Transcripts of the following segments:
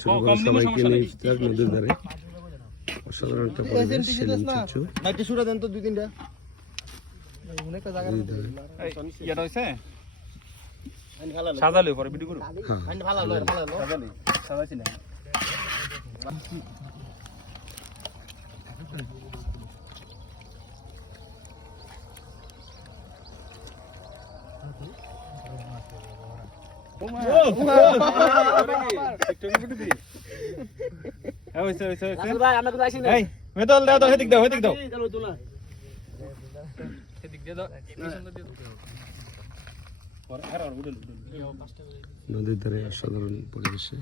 ছোট বড় সবাইকে নিয়ে ইফতার নদীর ধারে। অসাধারণ একটা পরিবেশ। সাজালে পরে ভিডিও করব। নদীর ধারে অসাধারণ পরিবেশে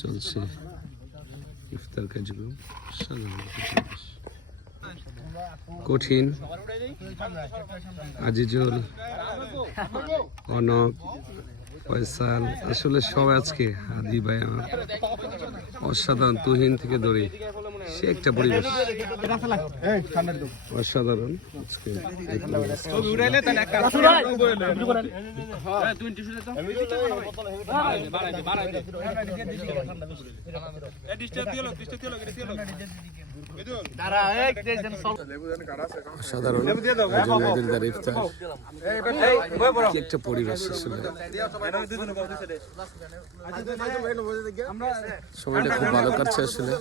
চলছে ইফতার কার্যক্রম। সাধারণ পরিবেশ, কঠিন, আজিজুল, অনক, ফয়সাল, আসলে সব আজকে হাদি ভাই আমার অসাধারণ, তুহিন থেকে ধরে সে একটা পরিবেশ অসাধারণ। আজকে সাধারণ একটা পরিবেশ আসলে সময়টা খুব ভালো কাটছে আসলে।